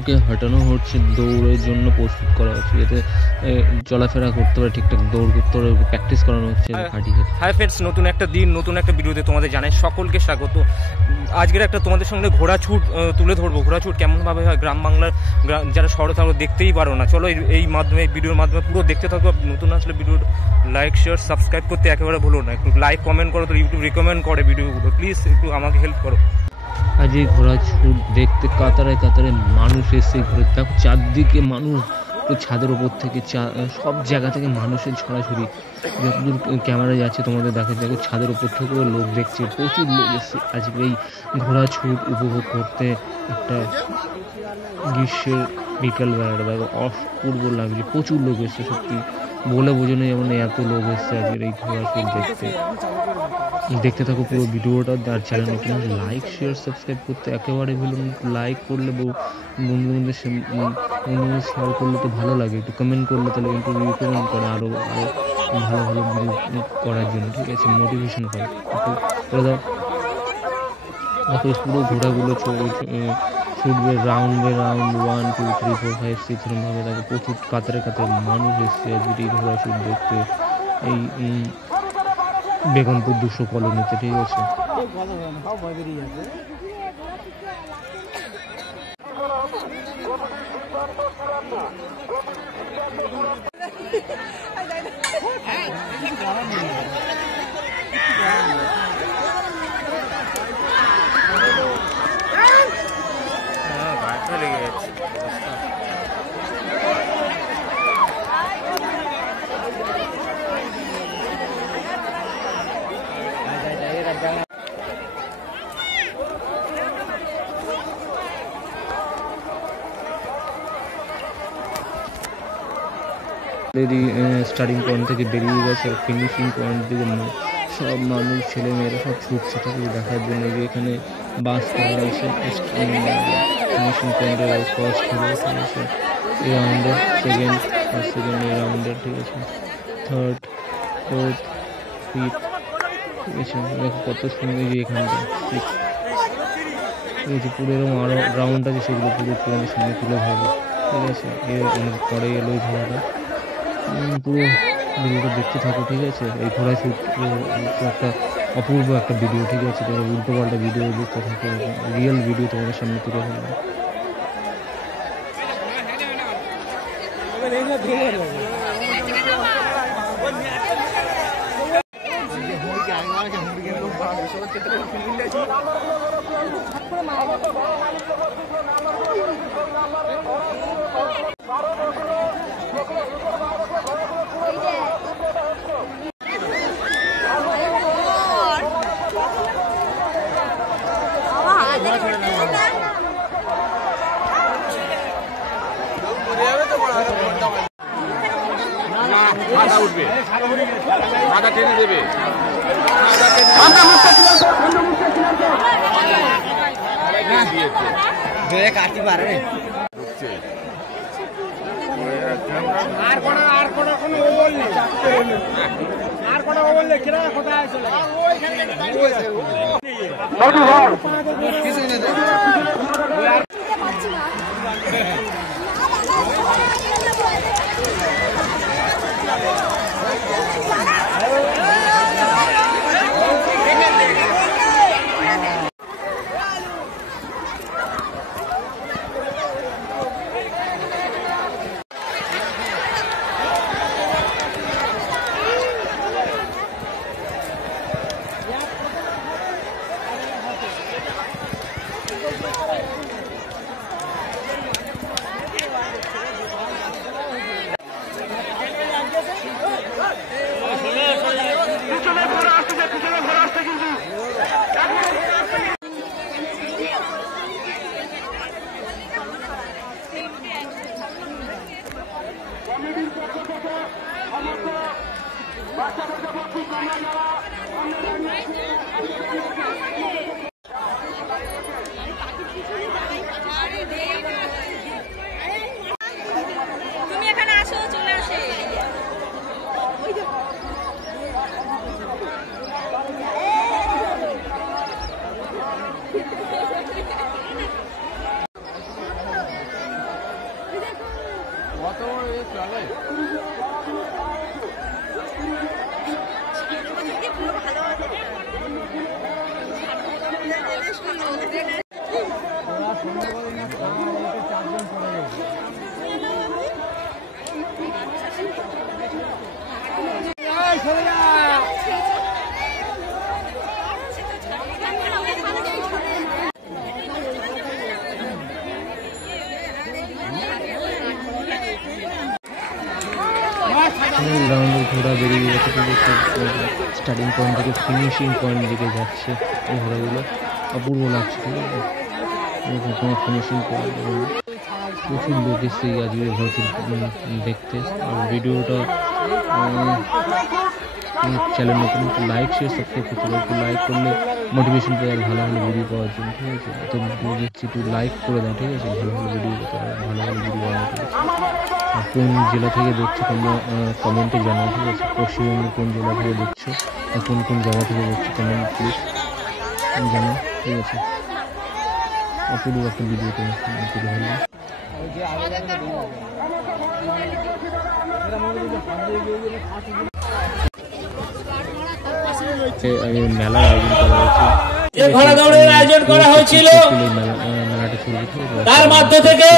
ঘোড়াগুলোকে হাঁটানো হচ্ছে, দৌড়ের জন্য প্রস্তুত করা হচ্ছে, যাতে চলাফেরা করতে পারে, ঠিকঠাক দৌড় করতে পারে, প্র্যাকটিস করানো হচ্ছে হাঁটি হাঁটি। হাই ফ্রেন্ডস, নতুন একটা দিন, নতুন একটা ভিডিওতে তোমাদের জানাই সকলকে স্বাগত। আজকের একটা তোমাদের সঙ্গে ঘোড়া ছুট তুলে ধরবো। ঘোড়া ছুট কেমনভাবে হয় গ্রাম বাংলার, যারা শহরে থাকো দেখতেই পারো না। চলো এই মাধ্যমে, এই ভিডিওর মাধ্যমে পুরো দেখতে থাকো। নতুন আসলে ভিডিও লাইক শেয়ার সাবস্ক্রাইব করতে একেবারে ভুলো না। একটু লাইক কমেন্ট করো, তো ইউটিউব রিকমেন্ড করে ভিডিওগুলো, প্লিজ একটু আমাকে হেল্প করো। আজ এই ঘোড়া ছুট দেখতে কাতারে কাতারে মানুষ এসে ঘুরে, দেখো চারদিকে মানুষ, তো ছাদের ওপর থেকে সব জায়গা থেকে মানুষের ছড়াছড়ি। যতদূর ক্যামেরা যাচ্ছে তোমাদের দেখা যায়, ছাদের ওপর থেকেও লোক দেখছে, প্রচুর লোক এসছে আজকে এই ঘোড়া ছুট উপভোগ করতে। একটা গ্রীষ্মের বিকালবেলাটা দেখো অপূর্ব লাগছে, প্রচুর লোক এসছে, সত্যি বলে বোঝানো যেমন এত লোক এসছে আজকের এই ঘোড়া ছুট দেখতে। দেখতে থাকো পুরো ভিডিওটা। আর চ্যানেলটা লাইক শেয়ার সাবস্ক্রাইব করতে একেবারে ভুলুন। লাইক করলে বন্ধুদের শেয়ার করলে তো ভালো লাগে, একটু কমেন্ট করলে তাহলে কিন্তু রিকমেন্ড করে আরও ভালো ভালো ভিডিও করার জন্য, ঠিক আছে, মোটিভেশন পাই। একটু করে দাও। দেখো পুরো ঘোড়াগুলো ছুটবে রাউন্ড 1 2 3 4 5 6 এরকমভাবে। দেখো প্রচুর কাতারে কাতারে মানুষ এসছে আজকে এই ঘোড়া ছুট দেখতে এই বেগমপুর 200 কলোনিতে, ঠিক আছে। স্টার্টিং পয়েন্ট থেকে বেরিয়ে গেছে, ফিনিশিং পয়েন্ট দিকে সব মানুষ ছেলেমেয়েরা সব ছুটছে তাকে দেখার জন্য যে এখানে বাস করা আছে। ফিনিশিং পয়েন্টে ফার্স্ট হলো, ঠিক আছে, এই রাউন্ডের সেকেন্ড এই রাউন্ডের, ঠিক আছে, থার্ড ফোর্থ ফিফথ, ঠিক আছে। দেখো কত সুন্দর যে এখানটা সিক্স, ঠিক আছে। পুরো এরকম আরও রাউন্ড আছে, সেগুলো পুরো তোমাদের সামনে তুলে ধরবো, ঠিক আছে। অনেক পরে এলো এই ঘোড়াটা। পুরো ভিডিওটা দেখতে থাকো, ঠিক আছে। এই ঘোড়া শুট একটা অপূর্ব একটা ভিডিও, ঠিক আছে। তোমরা উল্টো পাল্টা ভিডিও দেখতে থাকো, রিয়েল ভিডিও তোমাদের সামনে তুলে ধরবো। মাথা উঠবে, মাথা টেনে দেবে। কাটতে পারে তুমি এখানে আসো, চলে আসে। রাউন্ডে ঘোড়া বেরিয়ে গেছে, কিন্তু স্টার্টিং পয়েন্ট থেকে ফিনিশিং পয়েন্ট দিকে যাচ্ছে এই ঘোড়াগুলো, অপূর্ব লাগছে। ঠিক আছে, কোনো ফিনিশিং পয়েন্ট প্রচুর লোক এসছে আজকে ঘোড়াচুর দেখতে। আর ভিডিওটা চ্যানেল নতুন, একটু লাইক শেয়ার সাবস্ক্রাইব করতে হবে। একটু লাইক করলে মোটিভেশন পেয়ে আর ভালো ভালো ভিডিও পাওয়ার জন্য। ঠিক আছে, তো দিচ্ছি, একটু লাইক করে দাও। ঠিক আছে, ভালো ভালো ভিডিও পেতে হবে, ভালো ভালো ভিডিও বানাতে হবে। কোন জেলা থেকে দেখছো তোমরা কমেন্টে জানাও। ঠিক আছে, পশ্চিমবঙ্গের কোন জেলা থেকে দেখছো বা কোন কোন জায়গা থেকে দেখছো কমেন্ট প্লিজ জানাও। ঠিক আছে, অপূর্ব একটা ভিডিও তুমি তুলে ধরলাম। মেলার আয়োজন করা হয়েছে, মেলাটা শুরু তার মধ্য থেকে